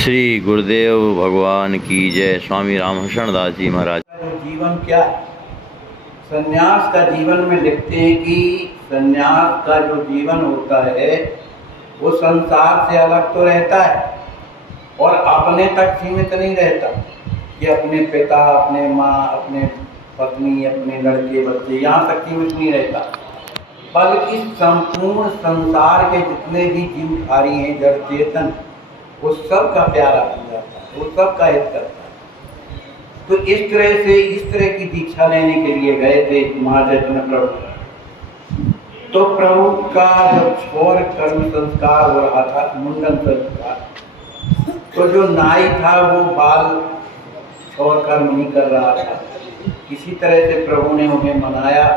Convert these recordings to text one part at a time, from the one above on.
श्री गुरुदेव भगवान की जय। स्वामी रामकृष्ण दास जी महाराज। जीवन क्या है? संन्यास का जीवन में लिखते हैं कि संन्यास का जो जीवन होता है वो संसार से अलग तो रहता है और अपने तक सीमित नहीं रहता कि अपने पिता, अपने माँ, अपने पत्नी, अपने लड़के बच्चे यहाँ तक सीमित नहीं रहता, बल्कि संपूर्ण संसार के जितने भी जीवधारी हैं, जड़ चेतन, वो सब का प्यारा बन जाता है, वो सब का हित करता है। तो इस तरह की दीक्षा लेने के लिए गए थे महाचैतन्य प्रभु। तो प्रभु का जब छोर कर्म संस्कार हो रहा था, मुंडन संस्कार, तो जो नाई था वो बाल छोर कर्म नहीं कर रहा था। किसी तरह से प्रभु ने उन्हें मनाया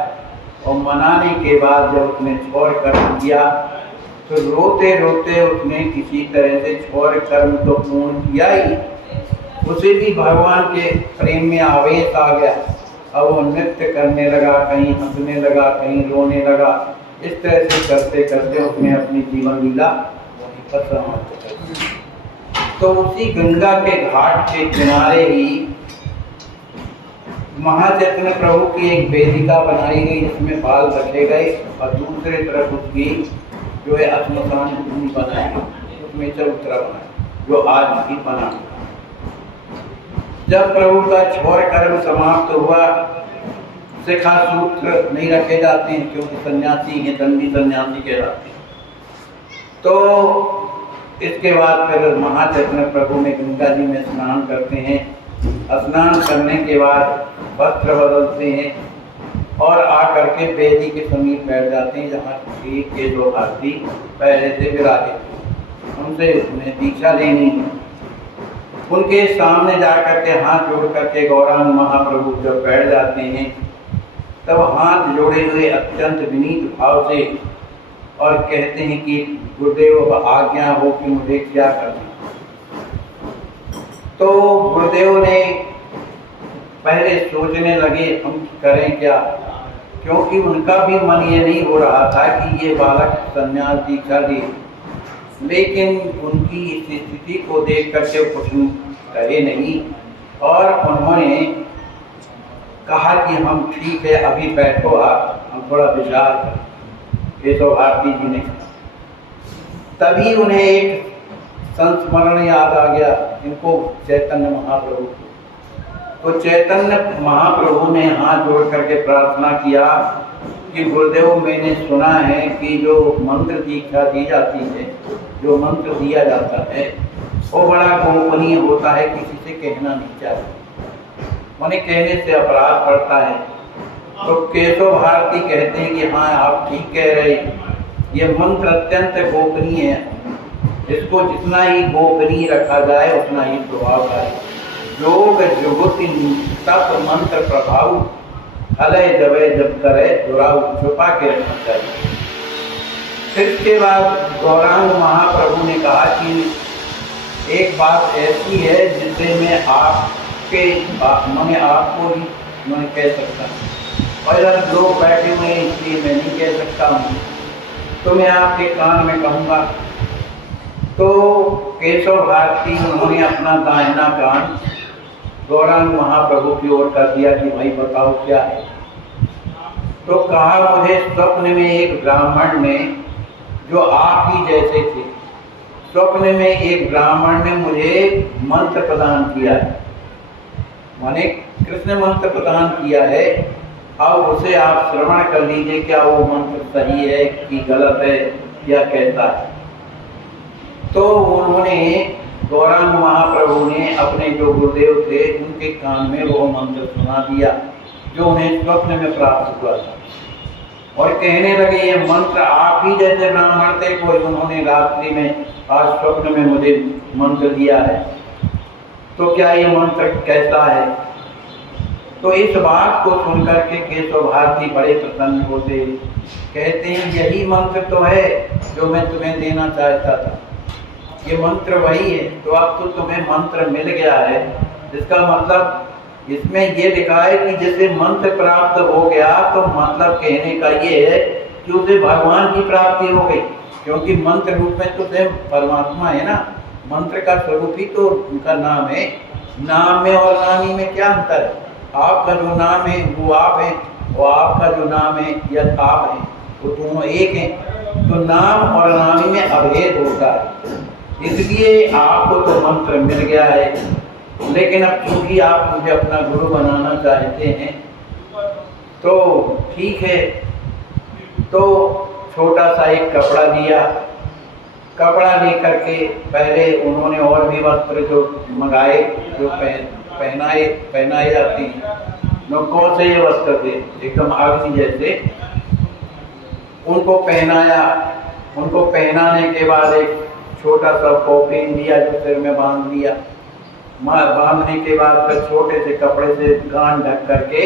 और मनाने के बाद जब उसने छोर कर्म किया तो रोते रोते उसने किसी तरह से छोर कर्म तो पूर्ण किया ही, उसे भी भगवान के प्रेम में आवेश आ गया। अब वो नृत्य करने लगा, कहीं हंसने लगा, कहीं रोने लगा। इस तरह से करते करते उसने अपनी जीवन लीला वहीं पर समाप्त कर दी। तो उसी गंगा के घाट के किनारे ही महाचैतन्य प्रभु की एक वेदिका बनाई गई जिसमें बाल रखे गए और दूसरे तरफ उसकी जो है श्मशान भूमि बनाई गई, उसमें चबूतरा बनाया जो आज भी बना। जब प्रभु का छोर कर्म समाप्त हुआ, शिखा सूत्र नहीं रखे जाते हैं क्योंकि सन्यासी हैं, दंडी सन्यासी कहलाते हैं। तो इसके बाद फिर महाचैतन्य प्रभु में गंगा जी में स्नान करते हैं। स्नान करने के बाद वस्त्र बदलते हैं और आकर के वेदी के समीप बैठ जाते हैं जहाँ के दो भारती पहले से विराजे। उनसे उन्हें दीक्षा लेनी है। उनके सामने जाकर के हाथ जोड़ करके गौरांग महाप्रभु जब बैठ जाते हैं तब हाथ जोड़े हुए अत्यंत विनीत भाव से और कहते हैं कि गुरुदेव आज्ञा हो कि मुझे क्या करना। तो गुरुदेव ने पहले सोचने लगे हम करें क्या, क्योंकि उनका भी मन ये नहीं हो रहा था कि ये बालक संन्यास दीक्षा ले, लेकिन उनकी स्थिति को देख करके कुछ कहे नहीं और उन्होंने कहा कि हम ठीक है अभी बैठो आप, हम थोड़ा विचार करें। केशव भारती जी ने तभी उन्हें एक संस्मरण याद आ गया, इनको चैतन्य महाप्रभु। तो चैतन्य महाप्रभु ने हाथ जोड़ करके प्रार्थना किया कि गुरुदेव मैंने सुना है कि जो मंत्र दीक्षा दी जाती है, जो मंत्र दिया जाता है वो बड़ा गोपनीय होता है, किसी से कहना नहीं चाहिए, उन्हें कहने से अपराध पड़ता है। तो केशव भारती कहते हैं कि हाँ आप ठीक कह रहे, ये मंत्र अत्यंत गोपनीय है, इसको जितना ही गोपनीय रखा जाए उतना ही प्रभावकारी। योग जुगुति तप मंत्र प्रभाव हलय जबे जब करे दुराव, छुपा के रखना चाहिए। फिर इसके बाद गौरांग महाप्रभु ने कहा कि एक बात ऐसी है जिसे मैं आपको ही मैं कह सकता हूँ और इधर लोग बैठे हुए हैं इसलिए मैं नहीं कह सकता हूँ, तो मैं आपके कान में कहूँगा। तो केशव भारती उन्होंने अपना दाहिना कान गौरांग महाप्रभु की ओर कर दिया कि भाई बताओ क्या है। तो कहा मुझे स्वप्न में एक ब्राह्मण ने, जो आप ही जैसे थे, स्वप्न में एक ब्राह्मण ने मुझे मंत्र प्रदान किया है, माने कृष्ण मंत्र प्रदान किया है। अब उसे आप श्रवण कर लीजिए, क्या वो मंत्र सही है कि गलत है या कैसा है। तो उन्होंने गौरांग महाप्रभु ने अपने जो गुरुदेव थे उनके कान में वो मंत्र सुना दिया जो उन्हें स्वप्न में प्राप्त हुआ था और कहने लगे ये मंत्र आप ही जैसे ब्राह्मण थे कोई, उन्होंने रात्रि में आज स्वप्न में मुझे मंत्र दिया है, तो क्या ये मंत्र कैसा है। तो इस बात को सुनकर के केशव भारती बड़े प्रसन्न होते, कहते हैं यही मंत्र तो है जो मैं तुम्हें देना चाहता था, ये मंत्र वही है। तो अब तो तुम्हें मंत्र मिल गया है, इसका मतलब इसमें ये लिखा है कि जैसे मंत्र प्राप्त हो गया तो मतलब कहने का ये है कि उसे भगवान की प्राप्ति हो गई, क्योंकि मंत्र रूप में तो स्वयं परमात्मा है ना, मंत्र का स्वरूप ही तो उनका नाम है। नाम में और नामी में क्या अंतर है? आपका जो नाम है वो आप है, और आपका जो नाम है या आप है, वो दोनों एक हैं। तो नाम और नामी में अभेद होता है। इसलिए आपको तो मंत्र मिल गया है, लेकिन अब क्योंकि आप मुझे अपना गुरु बनाना चाहते हैं तो ठीक है। तो छोटा सा एक कपड़ा दिया, कपड़ा लेकर के पहले उन्होंने और भी वस्त्र जो मंगाए, जो पहनाए जाते हैं, कौन से ये वस्त्र थे एकदम अग्नि जैसे, उनको पहनाया। उनको पहनाने के बाद एक छोटा सा कॉफिन दिया जो सिर में बांध दिया। बांधने के बाद फिर छोटे से कपड़े से कान ढक करके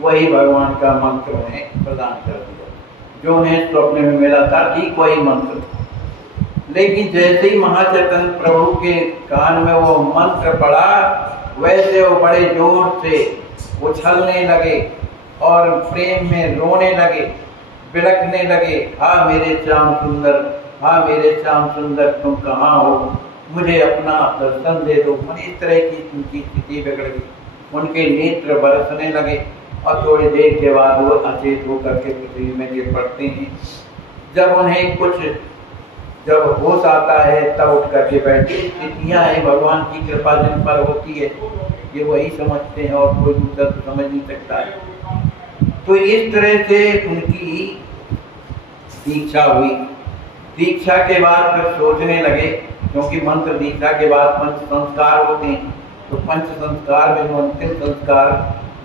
वही भगवान का मंत्र उन्हें प्रदान कर दिया, जो उन्हें स्वप्न में मिला था, ठीक वही मंत्र। लेकिन जैसे ही महाचैतन्य प्रभु के कान में वो मंत्र पड़ा, वैसे वो बड़े जोर से उछलने लगे और प्रेम में रोने लगे, बिलखने लगे, हाँ मेरे श्याम सुंदर, हाँ मेरे श्याम सुंदर, तुम कहाँ हो, मुझे अपना दर्शन दे दो। मन इस तरह की उनकी स्थिति बिगड़ गई, उनके नेत्र बरसने लगे और थोड़ी देर के बाद वो अचेत होकर के पृथ्वी में गिर पड़ते हैं। जब उन्हें कुछ जब होश आता है तब उठ करके बैठे। स्थितियाँ हैं भगवान की कृपा जिन पर होती है, ये वही समझते हैं और कोई दूसरा तो समझ नहीं सकता है। तो इस तरह से उनकी दीक्षा हुई। दीक्षा के बाद फिर सोचने लगे, क्योंकि मंत्र दीक्षा के बाद पंच संस्कार होते हैं, तो पंच संस्कार में जो अंतिम संस्कार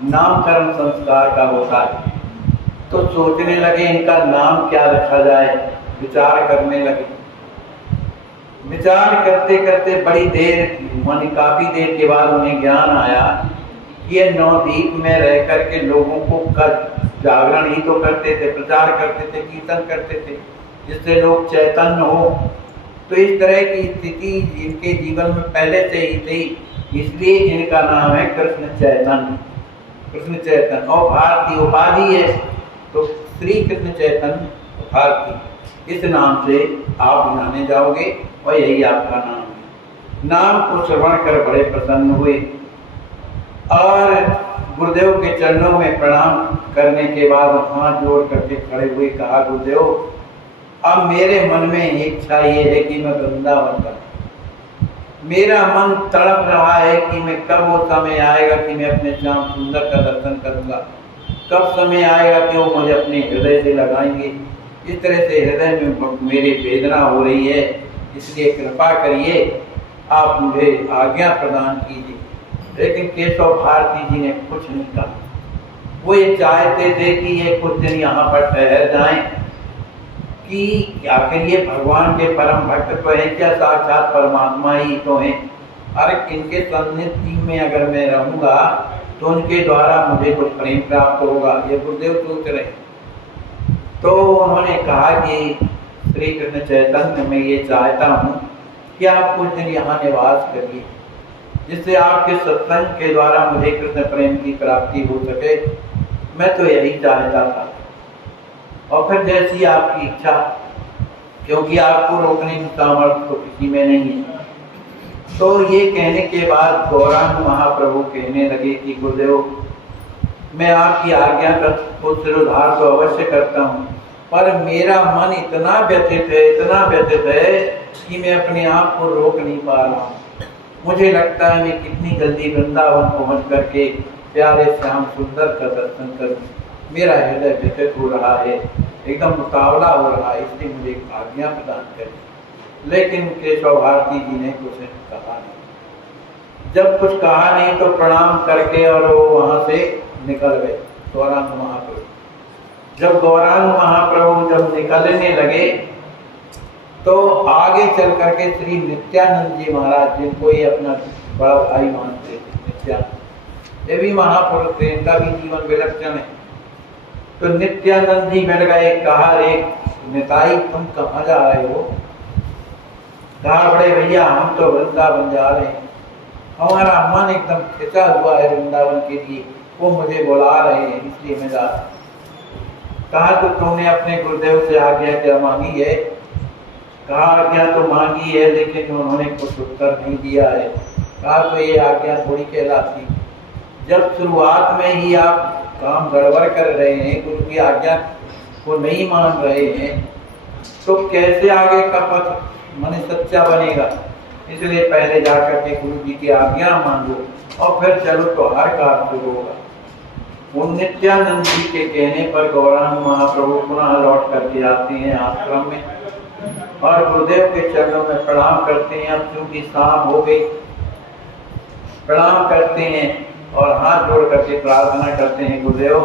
नामकरण संस्कार का होता है। तो सोचने लगे इनका नाम क्या रखा जाए, विचार करने लगे। विचार करते करते बड़ी देर, मानी काफी देर के बाद उन्हें ज्ञान आया कि ये नवद्वीप में रह करके लोगों को कर जागरण ही तो करते थे, प्रचार करते थे, कीर्तन करते थे, जिससे लोग चैतन्य हो। तो इस तरह की स्थिति इनके जीवन में पहले से ही थी, इसलिए इनका नाम है कृष्ण चैतन्य। कृष्ण चैतन्य और भारती उपाधि है, तो श्री कृष्ण चैतन्य भारती, इस नाम से आप जाने जाओगे और यही आपका नाम है। नाम को श्रवण कर बड़े प्रसन्न हुए और गुरुदेव के चरणों में प्रणाम करने के बाद हाथ जोड़ करके खड़े हुए, कहा गुरुदेव अब मेरे मन में इच्छा ये है कि मैं वृंदावन का, मेरा मन तड़प रहा है कि मैं कब वो समय आएगा कि मैं अपने श्याम सुंदर का दर्शन करूंगा, कब समय आएगा कि वो मुझे अपने हृदय से लगाएंगे। इस तरह से हृदय में मेरी वेदना हो रही है, इसलिए कृपा करिए, आप मुझे आज्ञा प्रदान कीजिए। लेकिन केशव भारती जी ने कुछ नहीं कहा। वो ये चाहते थे कि ये कुछ दिन यहाँ पर ठहर जाएं, कि आखिर ये भगवान के परम भक्त तो है क्या, साक्षात परमात्मा ही तो हैं। अरे इनके सानिध्य में अगर मैं रहूँगा तो उनके द्वारा मुझे कुछ प्रेम प्राप्त होगा, ये गुरुदेव सोच रहे। तो उन्होंने कहा कि श्री कृष्ण चैतन्य मैं ये चाहता हूँ कि आप कुछ दिन यहाँ निवास करिए, जिससे आपके सत्संग के द्वारा मुझे कृष्ण प्रेम की प्राप्ति हो सके। मैं तो यही चाहता था, और फिर जैसी आपकी इच्छा, क्योंकि आपको रोकने की सामर्थ्य तो किसी में नहीं है। तो ये कहने के बाद गौरांग महाप्रभु कहने लगे कि गुरुदेव मैं आपकी आज्ञा का सिरोधार तो अवश्य करता हूँ, पर मेरा मन इतना व्यथित है, इतना व्यथित है कि मैं अपने आप को रोक नहीं पा रहा हूँ। मुझे लगता है मैं कितनी जल्दी वृंदावन पहुँच करके प्यारे श्याम सुंदर का दर्शन करूँ। मेरा हृदय व्यथित हो रहा है, एकदम मुकाबला हो रहा है, इसलिए मुझे आज्ञा प्रदान करें। लेकिन केशव भारती जी ने कुछ कहा नहीं। जब कुछ कहा नहीं तो प्रणाम करके और वो वहाँ से निकल गए गौरांग महाप्रभु। जब गौरांग महाप्रभु जब निकलने लगे तो आगे चल करके श्री नित्यानंद जी महाराज, जिनको ये अपना बड़ा भाई मानते थे, नित्यानंद, ये भी महापुरुष थे, इनका भी जीवन विलक्षण है। तो नित्यानंद जी मिल गए। कहा रे निताई तुम कहाँ जा रहे हो? कहा बड़े भैया हम तो वृंदावन जा रहे हैं, हमारा मन एकदम खिंचा हुआ है वृंदावन के लिए, वो मुझे बुला रहे हैं इसलिए मैं जा रहा हूँ। कहा तो तुमने अपने गुरुदेव से आज्ञा क्या मांगी है? कहा आज्ञा तो मांगी है, लेकिन उन्होंने कुछ उत्तर नहीं दिया है। कहा तो ये आज्ञा थोड़ी कहलाती। जब शुरुआत में ही आप काम गड़बड़ कर रहे हैं, गुरु की आज्ञा को नहीं मान रहे हैं, तो कैसे आगे का पथ मन सच्चा बनेगा। इसलिए पहले जाकर के गुरु जी की आज्ञा मांगो और फिर चलो तो हर काम शुरू होगा। उन नित्यानंद जी के कहने पर गौरांग महाप्रभु पुनः लौट करके आते हैं आश्रम में और गुरुदेव के चरणों में प्रणाम करते हैं। अब चूंकि शाम हो गई, प्रणाम करते हैं और हाथ जोड़ करके प्रार्थना करते हैं, गुरुदेव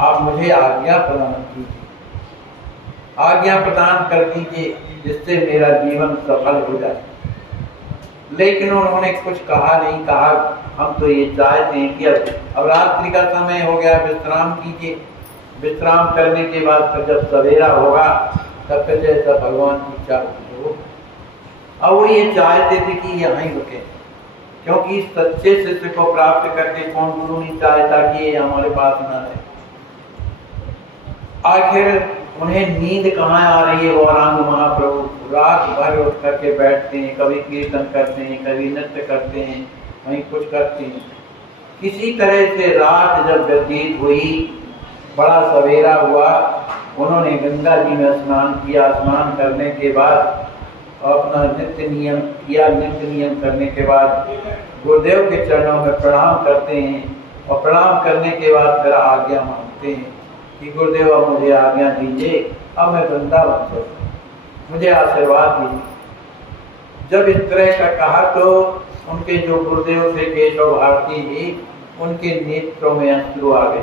आप मुझे आज्ञा प्रदान कीजिए, आज्ञा प्रदान कर दीजिए जिससे मेरा जीवन सफल हो जाए। लेकिन उन्होंने कुछ कहा नहीं। कहा हम तो ये चाहते हैं कि अब रात्रि का समय हो गया, विश्राम कीजिए। विश्राम करने के बाद फिर जब सवेरा होगा तब फिर जैसा भगवान की इच्छा हो। अब वो ये चाहते थे कि यहाँ ही रुके, क्योंकि सच्चे शिष्य को प्राप्त करके कौन गुरु नहीं चाहता कि ये हमारे पास न रहे। आखिर उन्हें नींद कहाँ आ रही है। गौरांग महाप्रभु रात भर उठ करके बैठते हैं, कभी कीर्तन करते हैं, कभी नृत्य करते हैं, वहीं कुछ करते हैं। किसी तरह से रात जब व्यतीत हुई, बड़ा सवेरा हुआ, उन्होंने गंगा जी में स्नान किया। स्नान करने के बाद अपना नित्य नियम किया। नित्य नियम करने के बाद गुरुदेव के चरणों में प्रणाम करते हैं और प्रणाम करने के बाद फिर आज्ञा मांगते हैं कि गुरुदेव अब मुझे आज्ञा दीजिए, अब मैं वृंदावन चलूं, मुझे आशीर्वाद दीजिए। जब इस तरह का कहा तो उनके जो गुरुदेव थे केशव भारती जी, उनके नेत्रों में अश्रु आ गए।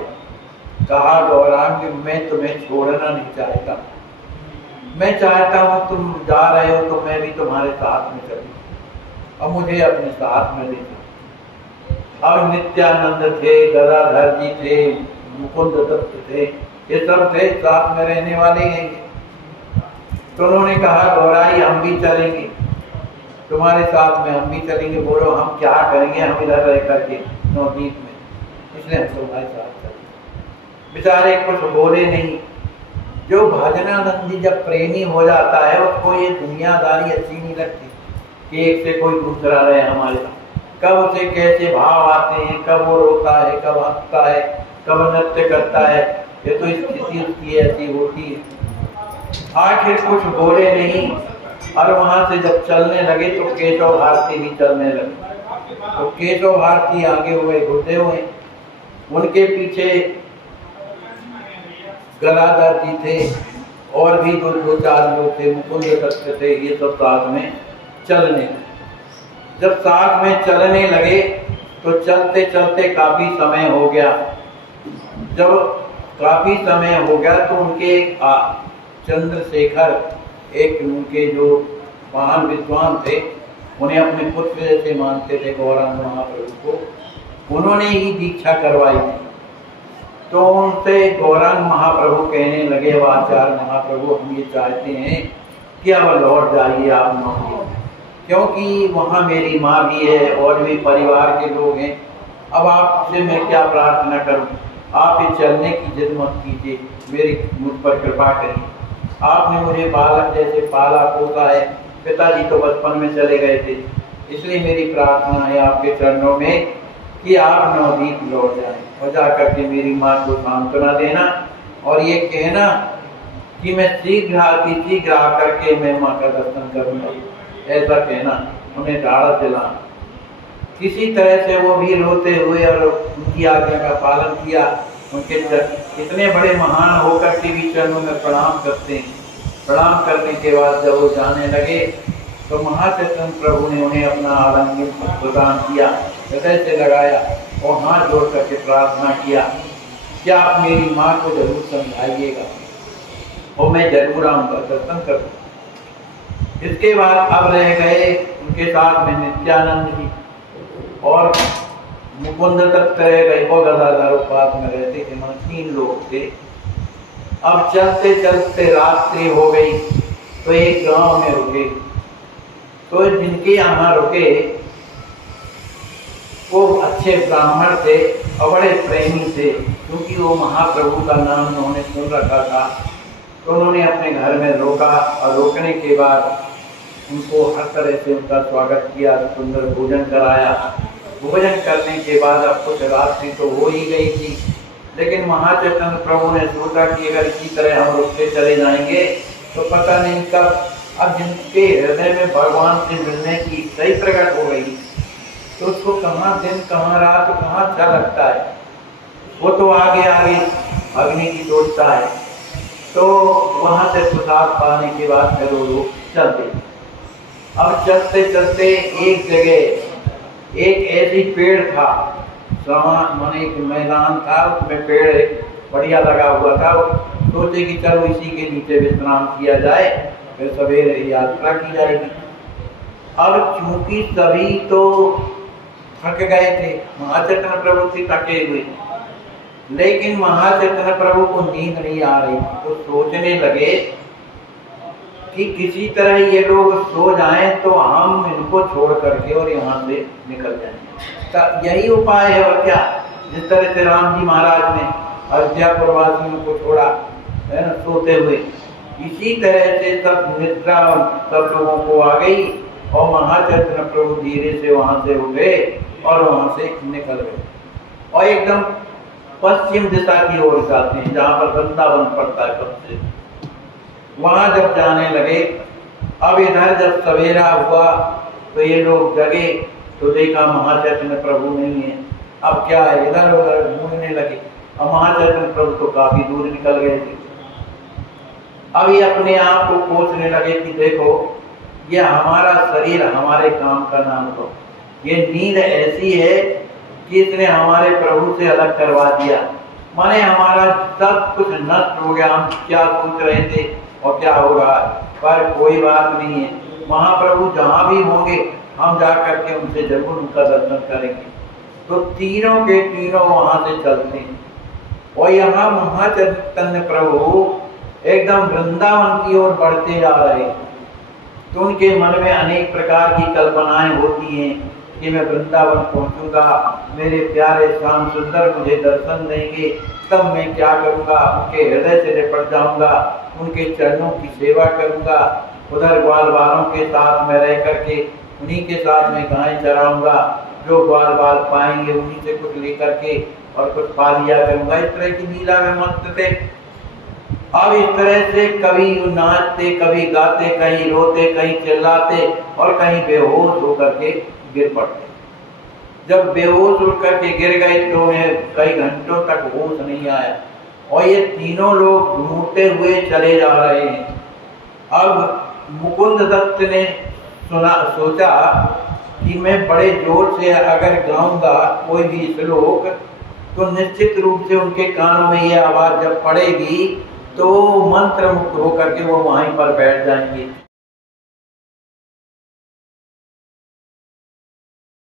कहा गौरांग मैं तुम्हें छोड़ना नहीं चाहता, मैं चाहता हूँ तुम जा रहे हो तो मैं भी तुम्हारे साथ में चलूं, अब मुझे अपने साथ में ले जाओ। अब नित्यानंद थे, गदाधर जी थे, मुकुंद दत्त थे, ये सब थे, साथ में रहने वाले हैं। तो उन्होंने कहा गौराई हम भी चलेंगे, तुम्हारे साथ में हम भी चलेंगे। बोलो हम क्या करेंगे, हम इधर रह करके नवदीप में, इसलिए हम तुम्हारे साथ चलेंगे। बेचारे कुछ बोले नहीं। जो भजनानंदी जब प्रेमी हो जाता है उसको ये दुनियादारी अच्छी नहीं लगती कि एक से कोई दूसरा रहे हमारे साथ। कब उसे कैसे भाव आते हैं, कब वो रोता है, कब हंसता है, कब नृत्य करता है, ये तो स्थिति उसकी ऐसी होती है। आखिर कुछ बोले नहीं और वहां से जब चलने लगे तो केशव भारती भी चलने लगे। तो केशव भारती आगे हुए गुरुदेव हैं, उनके पीछे गदाधर जी थे और भी दो चार लोग थे, मुकुंद दत्त थे, ये सब साथ में चलने। जब साथ में चलने लगे तो चलते चलते काफी समय हो गया। जब काफी समय हो गया तो उनके चंद्रशेखर, एक उनके जो महान विद्वान थे, उन्हें अपने पुत्र जैसे मानते थे गौरांग महाप्रभु को, उन्होंने ही दीक्षा करवाई थी। तो उनसे गौरांग महाप्रभु कहने लगे, आचार्य महाप्रभु हम ये चाहते हैं कि अब लौट जाइए आप नौकरी, क्योंकि वहाँ मेरी माँ भी है और भी परिवार के लोग हैं। अब आपसे मैं क्या प्रार्थना करूँ, आप ये चलने की जिद मत कीजिए, मेरी मुझ पर कृपा करिए। आपने मुझे बालक जैसे पाला पोसा है, पिताजी तो बचपन में चले गए थे, इसलिए मेरी प्रार्थना है आपके चरणों में कि आप नवदीप लौट जाएं और जा करके मेरी माँ को सांत्वना देना और ये कहना कि मैं शीघ्र आकर के मैं माँ का दर्शन करूँगा, ऐसा कहना, उन्हें ढाढ़स दिलाना। किसी तरह से वो भी रोते हुए और उनकी आज्ञा का पालन किया। उनके इतने बड़े महान होकर के भी चरणों में प्रणाम करते हैं। प्रणाम करने के बाद जब वो जाने लगे तो महाचैतन्य प्रभु ने उन्हें अपना आलिंगन प्रदान किया, हृदय से लगाया और हाथ जोड़ करके प्रार्थना किया कि आप मेरी माँ को जरूर समझाइएगा और मैं जरूर आऊँगा, दर्शन करूँ। इसके बाद अब रह गए उनके साथ में नित्यानंद जी और मुकुंद दत्त रह गए और गदाधर पास में रहते थे, मन 3 लोग थे। अब चलते चलते रात्रि हो गई तो एक गांव में रुके। तो जिनके यहाँ रुके वो अच्छे ब्राह्मण थे और बड़े प्रेमी थे, क्योंकि वो महाप्रभु का नाम उन्होंने सुन रखा था। तो उन्होंने अपने घर में रोका और रोकने के बाद उनको हर तरह से उनका स्वागत किया, सुंदर भोजन कराया। भोजन करने के बाद अब कुछ रात्रि तो हो ही गई थी, लेकिन महाचैतन्य प्रभु ने सोचा कि अगर इसी तरह हम रुकते चले जाएंगे तो पता नहीं कब, अब जिनके हृदय में भगवान से मिलने की इच्छा ही प्रकट हो गई तो उसको कहाँ दिन कहाँ रात कहाँ अच्छा लगता है, वो तो आगे आगे अग्नि की सोचता है। तो वहां से प्रसाद पाने के बाद फिर वो लोग चलते। अब चलते चलते एक जगह एक ऐसी पेड़ था, माने एक मैदान था, उसमें पेड़ बढ़िया लगा हुआ था। सोचे कि चलो इसी के नीचे विश्राम किया जाए, फिर सवेरे यात्रा की जाएगी। अब चूंकि सभी तो थक गए थे, महाचैतन्य प्रभु से थके हुए, लेकिन महाचैतन्य प्रभु को नींद नहीं आ रही, तो सोचने लगे कि किसी तरह ये लोग सो जाएं तो हम इनको छोड़ करके और यहाँ से निकल जाएंगे। यही उपाय है और क्या। जिस तरह से राम जी महाराज ने अयोध्यापुर वासियों को छोड़ा है ना सोते हुए, इसी तरह से सब निद्रा सब लोगों को आ गई और महाचैतन्य प्रभु धीरे से वहां से उठे और वहां से निकल गए और एकदम पश्चिम दिशा की ओर जाते हैं, जहाँ पर वृंदावन पड़ता है सबसे। वहां जब जाने लगे, अब इधर जब सवेरा हुआ तो ये लोग जगे तो देखा महाचैतन्य प्रभु नहीं है। अब क्या है, इधर उधर ढूंढने लगे। अब महाचैतन्य प्रभु तो काफी दूर निकल गए थे। अब ये अपने आप को कोसने लगे कि देखो ये हमारा शरीर हमारे काम का नाम हो, ये नींद ऐसी है कि इसने हमारे प्रभु से अलग करवा दिया, माने हमारा सब कुछ नष्ट हो गया। हम क्या सोच रहे थे और क्या हो रहा है, पर कोई बात नहीं है। महाप्रभु जहाँ भी होंगे हम जा करके उनसे जरूर उनका दर्शन करेंगे। तो तीनों के तीनों वहां से चलते हैं और यहाँ महाचैतन्य प्रभु एकदम वृंदावन की ओर बढ़ते जा रहे हैं। तो उनके मन में अनेक प्रकार की कल्पनाएं होती हैं कि मैं वृंदावन पहुंचूंगा, मेरे प्यारे श्याम सुंदर मुझे दर्शन देंगे, तब मैं क्या करूंगा, उनके हृदय से निपट जाऊंगा, उनके चरणों की सेवा करूंगा, उधर ग्वाल बालों के साथ में रह करके उन्हीं के साथ में गाय चराऊंगा, जो ग्वाल बाल पाएंगे उन्हीं से कुछ लेकर के और कुछ पा लिया करूंगा। इस तरह की लीला में मस्त थे। अब इस तरह से कभी नाचते, कभी गाते, कहीं रोते, कहीं चिल्लाते और कहीं बेहोश होकर के गिर पड़ते। जब बेहोश होकर के गिर गए तो उन्हें कई घंटों तक होश नहीं आया और ये तीनों लोग ढूंढते हुए चले जा रहे हैं। अब मुकुंद दत्त ने सोचा कि मैं बड़े जोर से अगर गाऊंगा कोई भी श्लोक तो निश्चित रूप से उनके कानों में ये आवाज जब पड़ेगी तो मंत्र मुक्त होकर के वो वहीं पर बैठ जाएंगे।